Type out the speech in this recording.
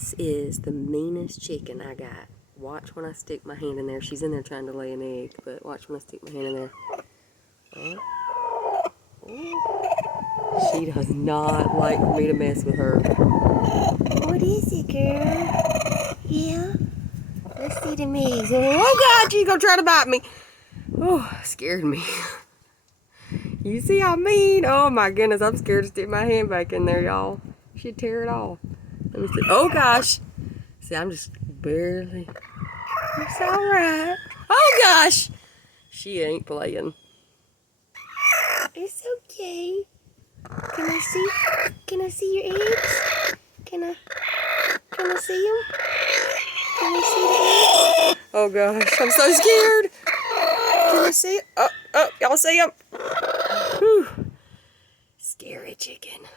This is the meanest chicken I got. Watch when I stick my hand in there. She's in there trying to lay an egg, but watch when I stick my hand in there. She does not like me to mess with her. What is it, girl? Yeah? Let's see the eggs. Oh, God, she's going to try to bite me. Oh, scared me. You see how mean? Oh, my goodness, I'm scared to stick my hand back in there, y'all. She'd tear it off. Let me see. Oh, gosh. See, I'm just barely. It's all right. Oh, gosh. She ain't playing. It's okay. Can I see? Can I see your eggs? Can I see them? Can I see the eggs? Oh, gosh. I'm so scared. Can I see it? Oh, y'all see them? Whew. Scary chicken.